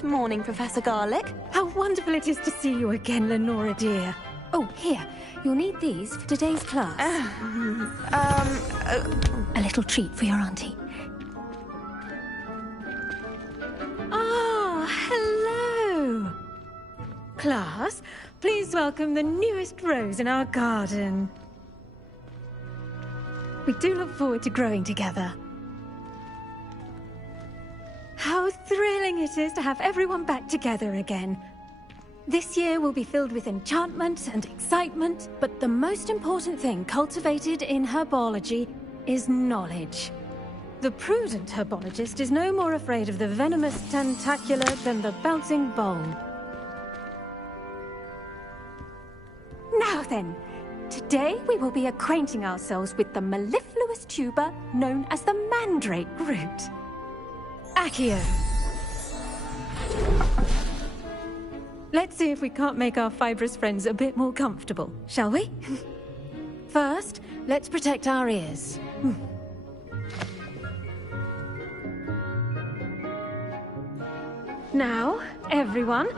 Good morning, Professor Garlic. How wonderful it is to see you again, Lenora dear. Oh, here. You'll need these for today's class. A little treat for your auntie. Ah, hello. Class, please welcome the newest rose in our garden. We do look forward to growing together. How thrilling it is to have everyone back together again. This year will be filled with enchantment and excitement, but the most important thing cultivated in herbology is knowledge. The prudent herbologist is no more afraid of the venomous tentacula than the bouncing bowl. Now then, today we will be acquainting ourselves with the mellifluous tuber known as the mandrake root. Accio. Let's see if we can't make our fibrous friends a bit more comfortable, shall we? First, let's protect our ears. Now, everyone,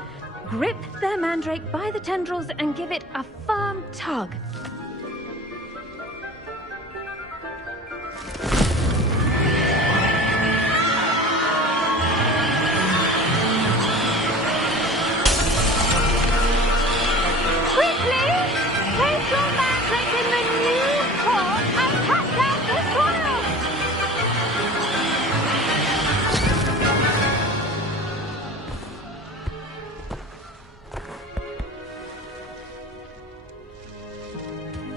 grip their mandrake by the tendrils and give it a firm tug.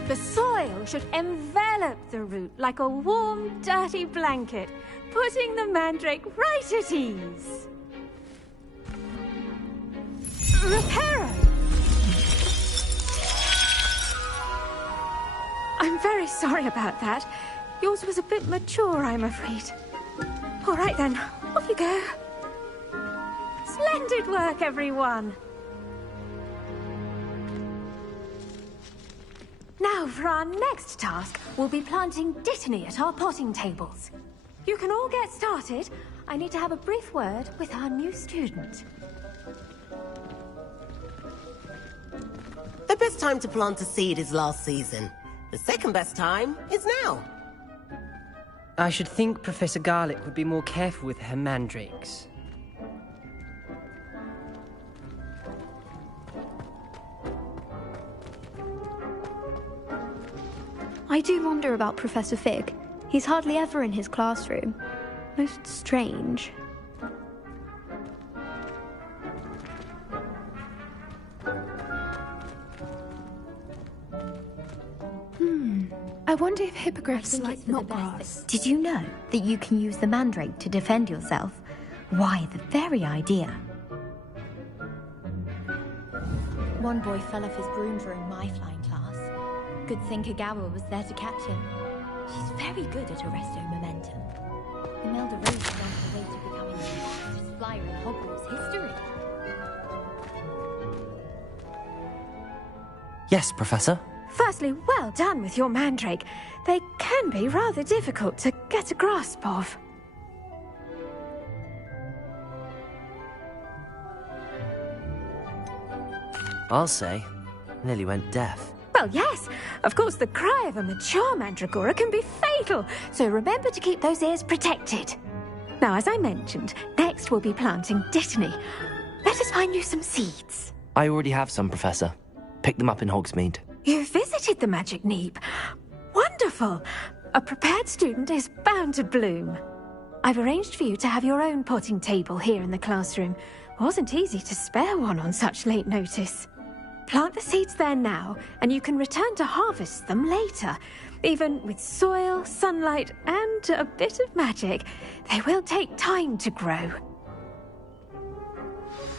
The soil should envelop the root like a warm, dirty blanket, putting the mandrake right at ease. Reparo! I'm very sorry about that. Yours was a bit mature, I'm afraid. All right then, off you go. Splendid work, everyone! Now, for our next task, we'll be planting dittany at our potting tables. You can all get started. I need to have a brief word with our new student. The best time to plant a seed is last season. The second best time is now. I should think Professor Garlic would be more careful with her mandrakes. I do wonder about Professor Fig. He's hardly ever in his classroom. Most strange. I wonder if hippogriffs like knotgrass. Did you know that you can use the mandrake to defend yourself? Why, the very idea. One boy fell off his broom during my flying class. Good thing Kagawa was there to catch him. She's very good at arresto momentum. Imelda Rose is on her way to becoming the fastest flyer in Hogwarts history. Yes, Professor. Firstly, well done with your mandrake. They can be rather difficult to get a grasp of. I'll say, nearly went deaf. Well, yes. Of course, the cry of a mature mandragora can be fatal, so remember to keep those ears protected. Now, as I mentioned, next we'll be planting dittany. Let us find you some seeds. I already have some, Professor. Picked them up in Hogsmeade. You visited the Magic Neep. Wonderful. A prepared student is bound to bloom. I've arranged for you to have your own potting table here in the classroom. Wasn't easy to spare one on such late notice. Plant the seeds there now, and you can return to harvest them later. Even with soil, sunlight, and a bit of magic, they will take time to grow.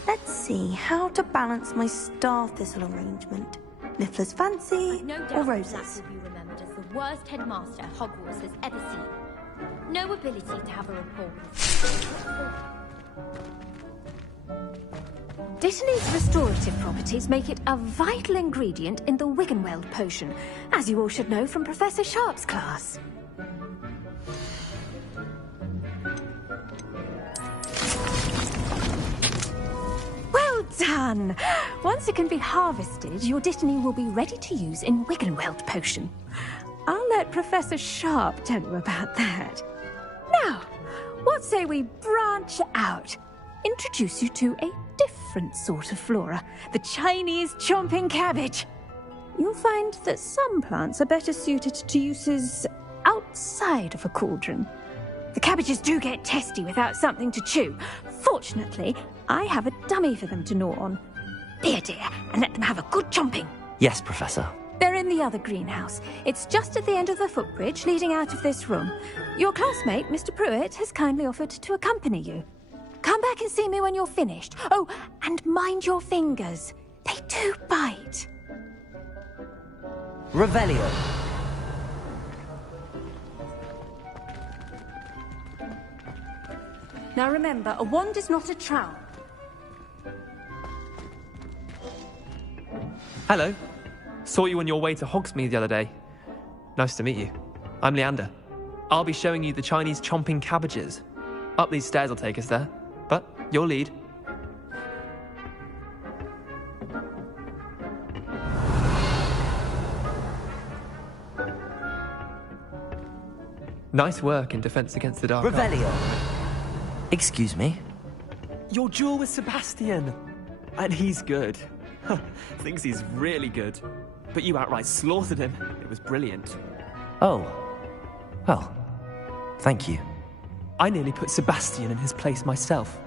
Let's see how to balance my star thistle arrangement. Niffler's fancy No or doubt roses? Black will be remembered as the worst headmaster Hogwarts has ever seen. No ability to have a rapport with. Dittany's restorative properties make it a vital ingredient in the Wiggenweld potion, as you all should know from Professor Sharp's class. done. Once it can be harvested, your Dittany will be ready to use in Wiggenweld potion. I'll let Professor Sharp tell you about that. Now, what say we branch out? Introduce you to a different sort of flora, the Chinese chomping cabbage. You'll find that some plants are better suited to uses outside of a cauldron. The cabbages do get testy without something to chew. Fortunately, I have a dummy for them to gnaw on. Be a dear and let them have a good chomping. Yes, Professor. They're in the other greenhouse. It's just at the end of the footbridge leading out of this room. Your classmate, Mr. Pruitt, has kindly offered to accompany you. Come back and see me when you're finished. Oh, and mind your fingers. They do bite. Revelio. Now remember, a wand is not a trowel. Hello. Saw you on your way to Hogsmeade the other day. Nice to meet you. I'm Leander. I'll be showing you the Chinese chomping cabbages. Up these stairs will take us there, but your lead. Nice work in Defense Against the Dark. Revelio. Excuse me? Your duel with Sebastian. And he's good. Thinks he's really good. But you outright slaughtered him. It was brilliant. Oh. Well, thank you. I nearly put Sebastian in his place myself.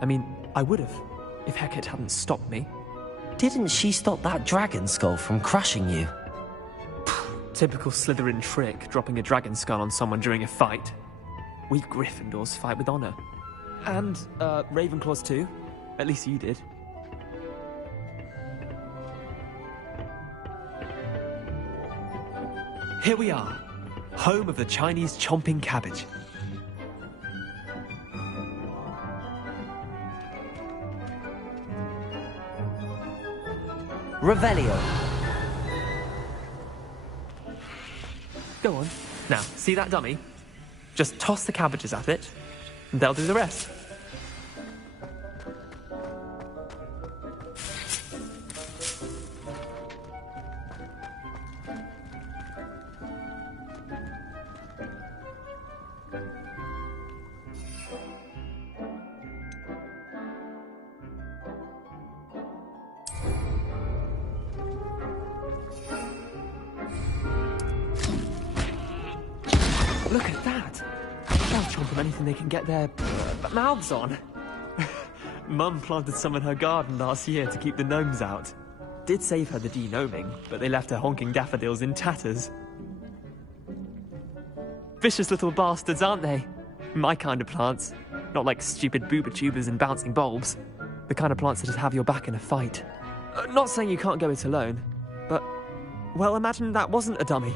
I mean, I would have, if Hecate hadn't stopped me. Didn't she stop that dragon skull from crushing you? Typical Slytherin trick, dropping a dragon skull on someone during a fight. We Gryffindors fight with honor. And, Ravenclaws too. At least you did. Here we are, home of the Chinese chomping cabbage. Revelio. Go on. Now, see that dummy? Just toss the cabbages at it, and they'll do the rest. Look at that! They'll chomp on anything they can get their mouths on. Mum planted some in her garden last year to keep the gnomes out. Did save her the de-gnoming, but they left her honking daffodils in tatters. Vicious little bastards, aren't they? My kind of plants. Not like stupid booba tubers and bouncing bulbs. The kind of plants that just have your back in a fight. Not saying you can't go it alone, but, well, imagine that wasn't a dummy.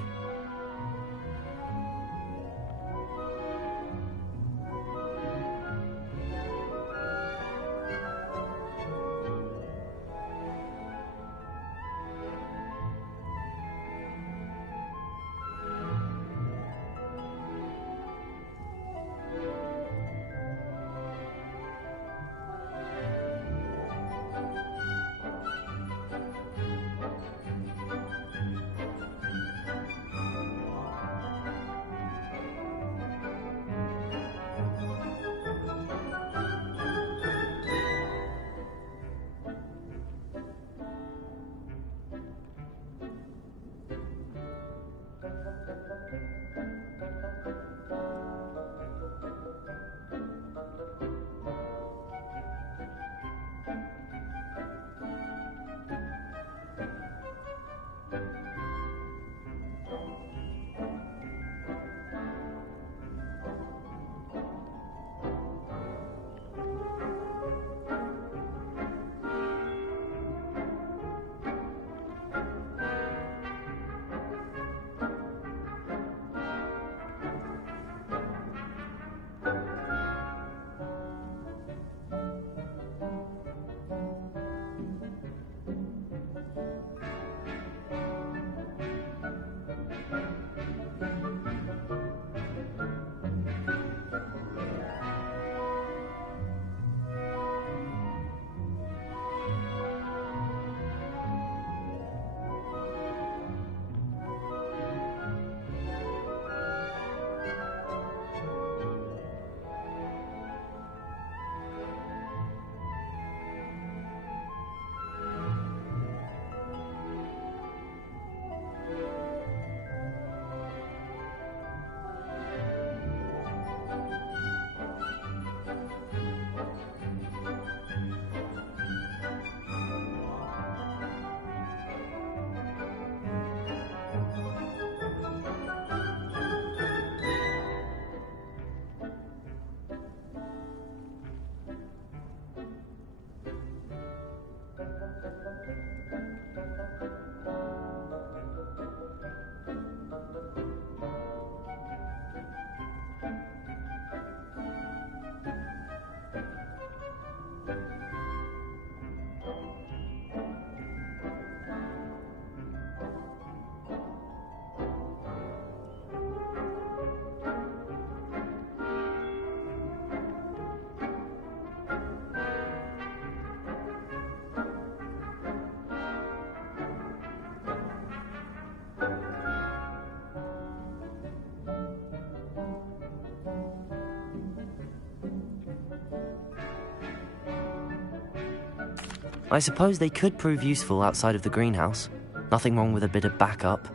I suppose they could prove useful outside of the greenhouse. Nothing wrong with a bit of backup,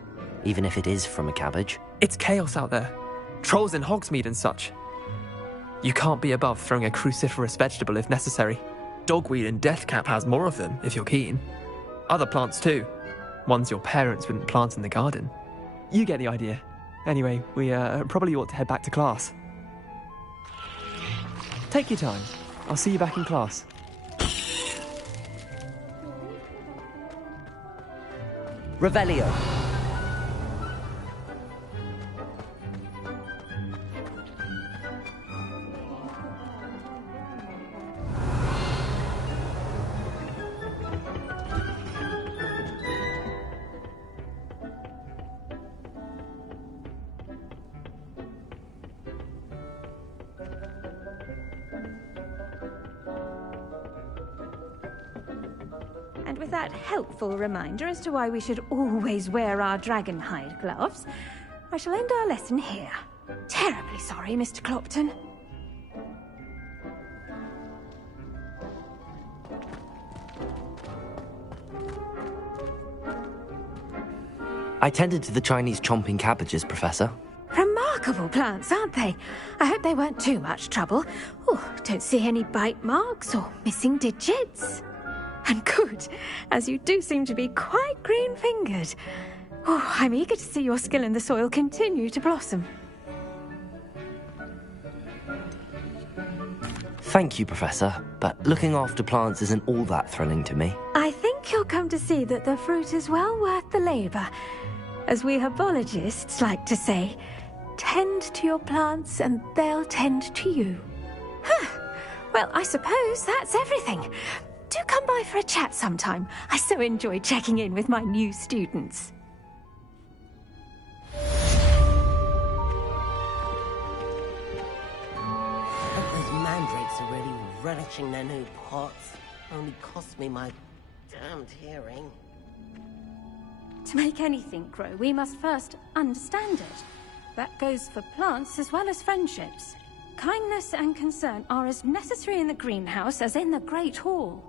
even if it is from a cabbage. It's chaos out there. Trolls in Hogsmeade and such. You can't be above throwing a cruciferous vegetable if necessary. Dogweed and Deathcap has more of them, if you're keen. Other plants too. Ones your parents wouldn't plant in the garden. You get the idea. Anyway, we probably ought to head back to class. Take your time. I'll see you back in class. Revelio. And with that helpful reminder as to why we should always wear our dragon hide gloves, I shall end our lesson here. Terribly sorry, Mr. Clopton. I tended to the Chinese chomping cabbages, Professor. Remarkable plants, aren't they? I hope they weren't too much trouble. Oh, don't see any bite marks or missing digits. And good, as you do seem to be quite green-fingered. Oh, I'm eager to see your skill in the soil continue to blossom. Thank you, Professor, but looking after plants isn't all that thrilling to me. I think you'll come to see that the fruit is well worth the labour. As we herbologists like to say, tend to your plants and they'll tend to you. Huh. Well, I suppose that's everything. Do come by for a chat sometime. I so enjoy checking in with my new students. Those mandrakes are really relishing their new pots. Only cost me my damned hearing. To make anything grow, we must first understand it. That goes for plants as well as friendships. Kindness and concern are as necessary in the greenhouse as in the Great Hall.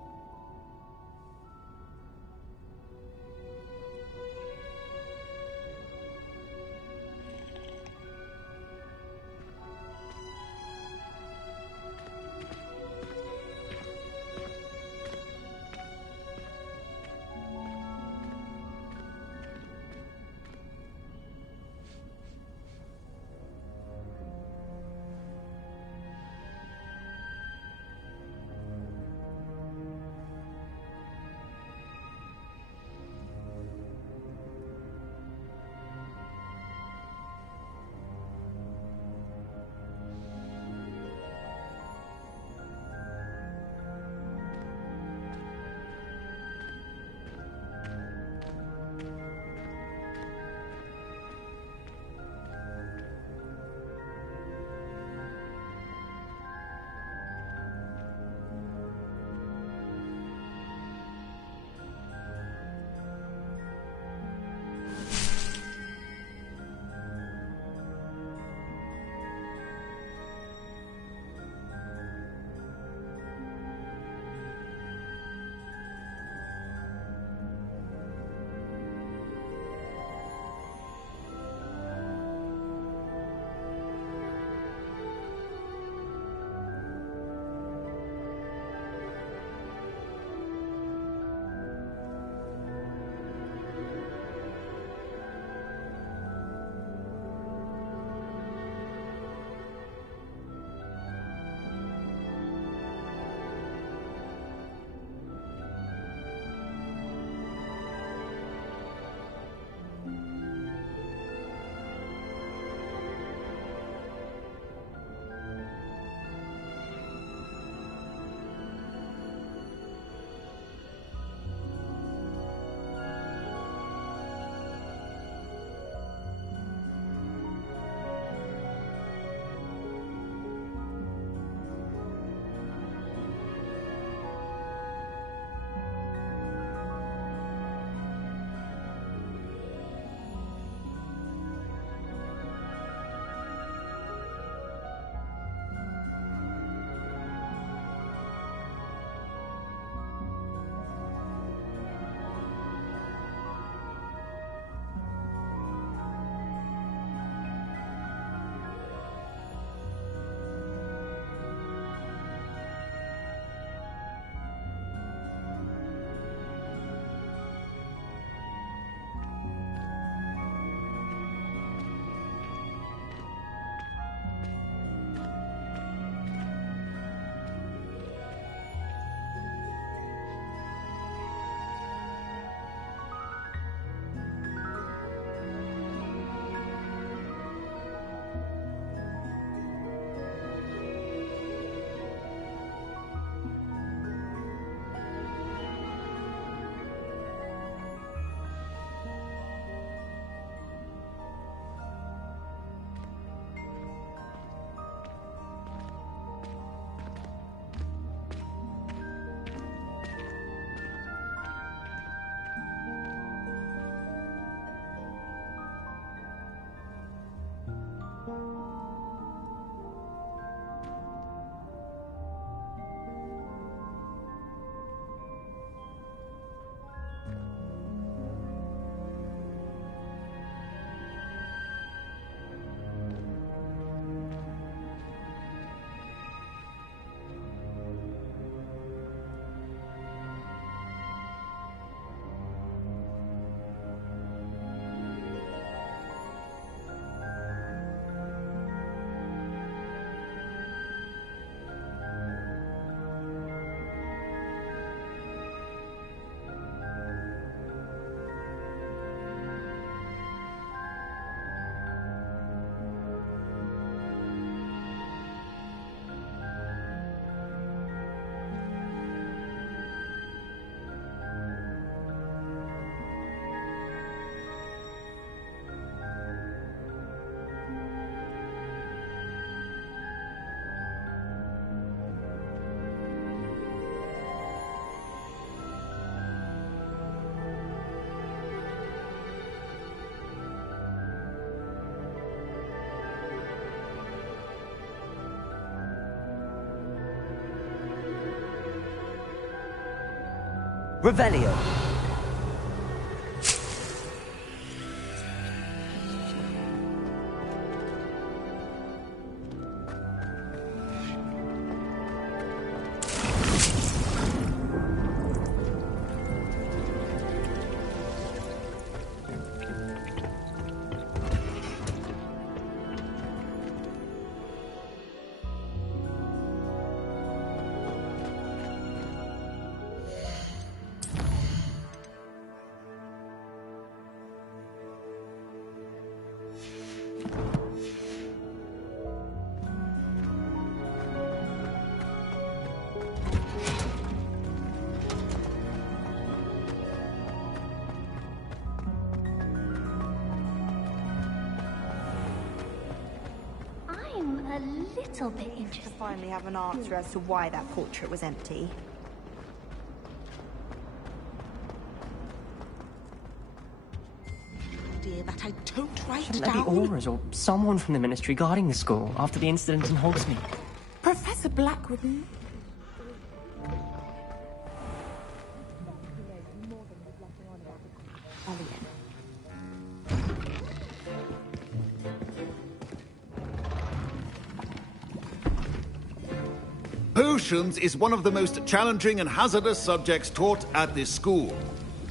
Revelio. A little bit interested. To finally have an answer as to why that portrait was empty. Dear, that I don't write Shouldn't there be down. auras or someone from the Ministry guarding the school after the incident in Hogsmeade? Professor Blackwood. Potions is one of the most challenging and hazardous subjects taught at this school.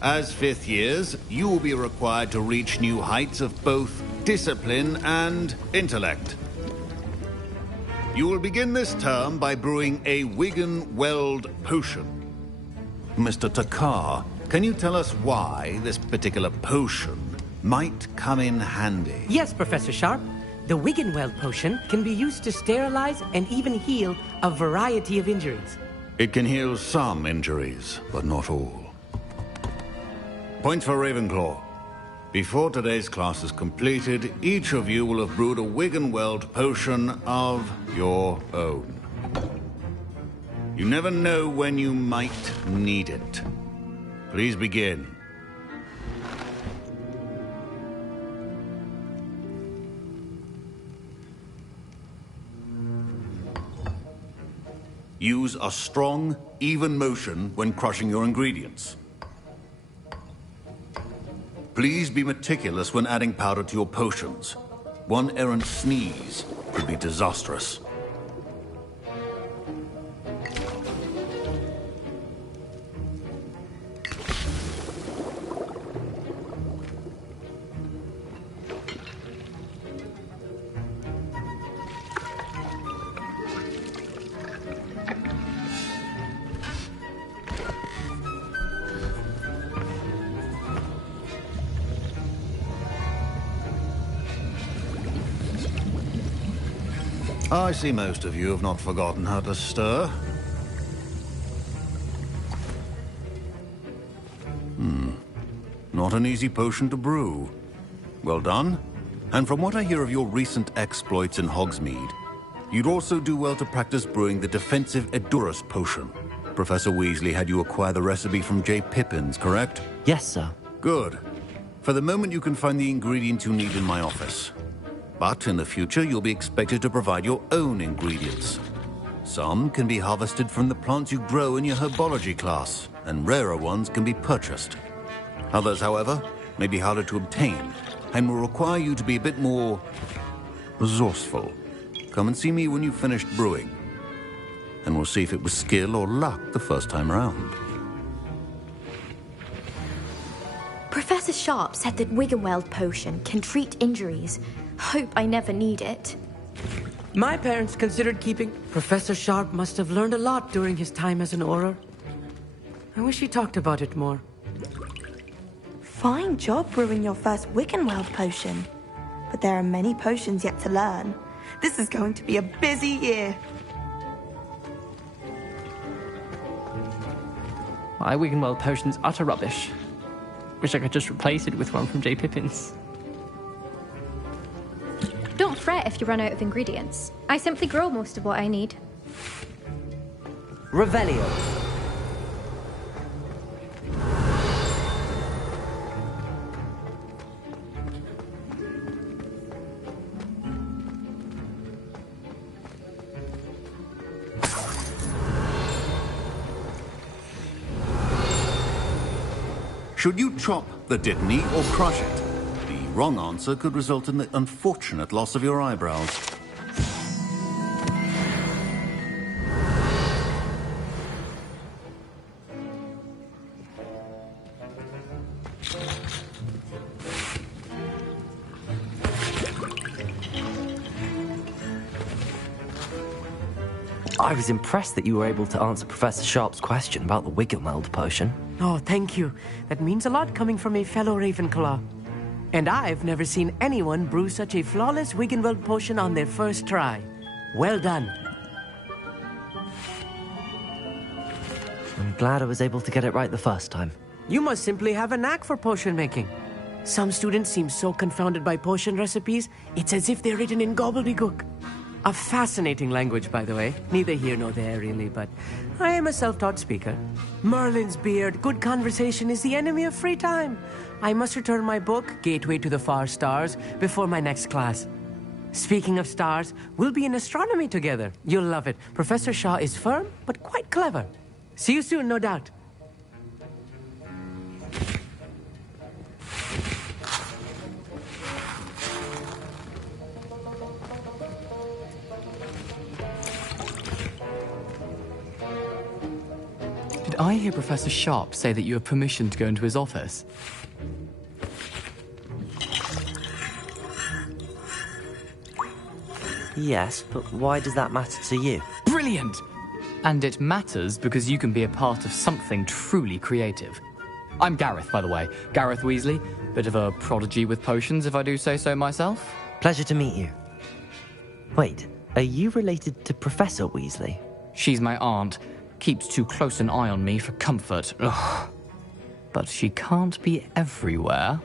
As fifth years, you will be required to reach new heights of both discipline and intellect. You will begin this term by brewing a Wigan-Weld potion. Mr. Takar, can you tell us why this particular potion might come in handy? Yes, Professor Sharp. The Wigan-Weld potion can be used to sterilize and even heal a variety of injuries. It can heal some injuries, but not all. Point for Ravenclaw. Before today's class is completed, each of you will have brewed a Wigan-Weld potion of your own. You never know when you might need it. Please begin. Use a strong, even motion when crushing your ingredients. Please be meticulous when adding powder to your potions. One errant sneeze could be disastrous. I see most of you have not forgotten how to stir. Not an easy potion to brew. Well done. And from what I hear of your recent exploits in Hogsmeade, you'd also do well to practice brewing the defensive Edurus potion. Professor Weasley had you acquire the recipe from J. Pippin's, correct? Yes, sir. Good. For the moment, you can find the ingredients you need in my office. But in the future, you'll be expected to provide your own ingredients. Some can be harvested from the plants you grow in your Herbology class, and rarer ones can be purchased. Others, however, may be harder to obtain, and will require you to be a bit more resourceful. Come and see me when you've finished brewing, and we'll see if it was skill or luck the first time around. Professor Sharp said that Wigan-Weld potion can treat injuries. Hope I never need it. My parents considered keeping... Professor Sharp must have learned a lot during his time as an Auror. I wish he talked about it more. Fine job brewing your first Wigan-Weld potion. But there are many potions yet to learn. This is going to be a busy year. My Wigan-Weld potion's utter rubbish. Wish I could just replace it with one from J. Pippin's. Don't fret if you run out of ingredients. I simply grow most of what I need. Revelio. Should you chop the Dittany or crush it? The wrong answer could result in the unfortunate loss of your eyebrows. I was impressed that you were able to answer Professor Sharp's question about the Wiggelmeld potion. Oh, thank you. That means a lot coming from a fellow Ravenclaw. And I've never seen anyone brew such a flawless Wiggenweld potion on their first try. Well done. I'm glad I was able to get it right the first time. You must simply have a knack for potion making. Some students seem so confounded by potion recipes, it's as if they're written in gobbledygook. A fascinating language, by the way. Neither here nor there, really, but I am a self-taught speaker. Merlin's beard, good conversation is the enemy of free time. I must return my book, Gateway to the Far Stars, before my next class. Speaking of stars, we'll be in astronomy together. You'll love it. Professor Shaw is firm, but quite clever. See you soon, no doubt. Did I hear Professor Sharp say that you have permission to go into his office? Yes, but why does that matter to you? Brilliant! And it matters because you can be a part of something truly creative. I'm Gareth, by the way. Gareth Weasley. Bit of a prodigy with potions, if I do say so myself. Pleasure to meet you. Wait, are you related to Professor Weasley? She's my aunt. Keeps too close an eye on me for comfort. Ugh. But she can't be everywhere.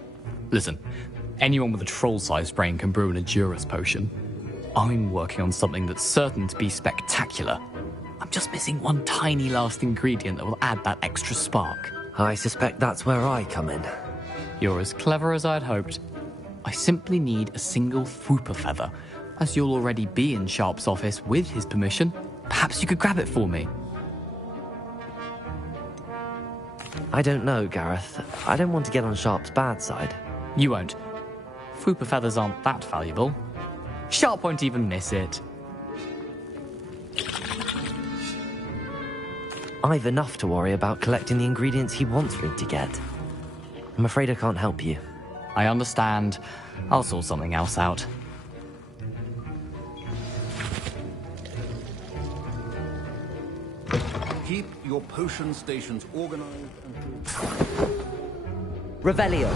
Listen, anyone with a troll-sized brain can brew an Edurus potion. I'm working on something that's certain to be spectacular. I'm just missing one tiny last ingredient that will add that extra spark. I suspect that's where I come in. You're as clever as I'd hoped. I simply need a single Fwooper feather. As you'll already be in Sharp's office with his permission, perhaps you could grab it for me. I don't know, Gareth. I don't want to get on Sharp's bad side. You won't. Fwooper feathers aren't that valuable. Sharp won't even miss it. I've enough to worry about collecting the ingredients he wants me to get. I'm afraid I can't help you. I understand. I'll sort something else out. Keep your potion stations organized and... Revelio.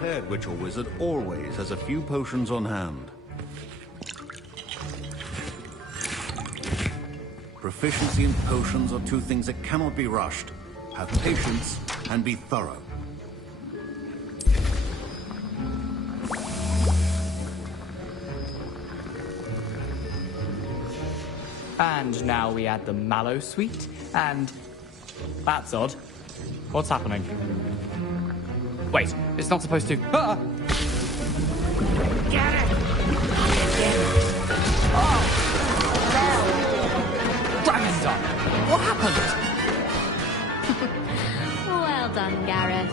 Prepared witch or wizard always has a few potions on hand. Proficiency and potions are two things that cannot be rushed. Have patience and be thorough. And now we add the mallow sweet, and... That's odd. What's happening? Wait, it's not supposed to... Ah! Get it! Dragon's What happened? Well done, Gareth.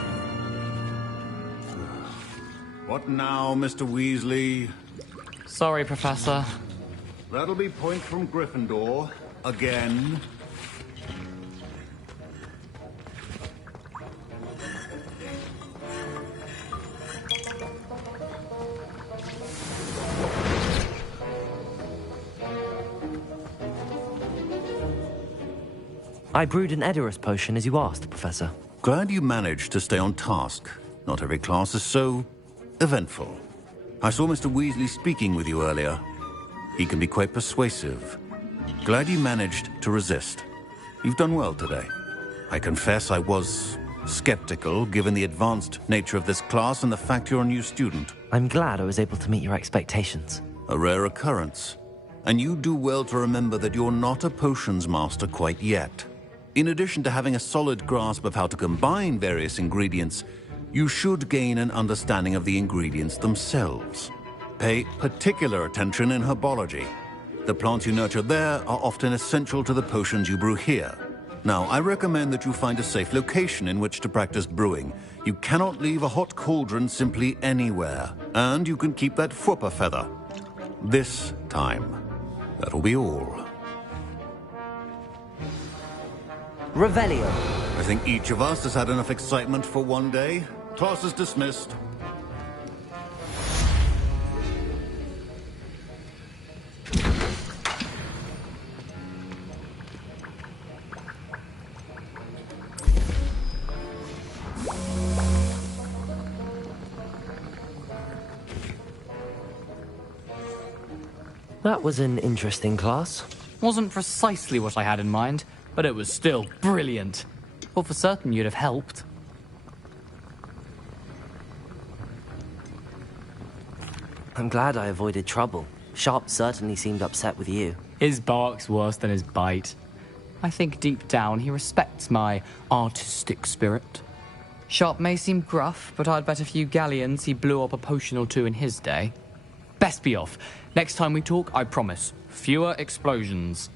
What now, Mr. Weasley? Sorry, Professor. That'll be point from Gryffindor. Again. I brewed an Edurus potion as you asked, Professor. Glad you managed to stay on task. Not every class is so eventful. I saw Mr. Weasley speaking with you earlier. He can be quite persuasive. Glad you managed to resist. You've done well today. I confess I was skeptical, given the advanced nature of this class and the fact you're a new student. I'm glad I was able to meet your expectations. A rare occurrence. And you do well to remember that you're not a potions master quite yet. In addition to having a solid grasp of how to combine various ingredients, you should gain an understanding of the ingredients themselves. Pay particular attention in herbology. The plants you nurture there are often essential to the potions you brew here. Now, I recommend that you find a safe location in which to practice brewing. You cannot leave a hot cauldron simply anywhere, and you can keep that whooper feather. This time. That'll be all. Revelio. I think each of us has had enough excitement for one day. Class is dismissed. That was an interesting class. Wasn't precisely what I had in mind, but it was still brilliant. Well, for certain you'd have helped. I'm glad I avoided trouble. Sharp certainly seemed upset with you. His bark's worse than his bite. I think deep down he respects my artistic spirit. Sharp may seem gruff, but I'd bet a few galleons he blew up a potion or two in his day. Best be off. Next time we talk, I promise, fewer explosions.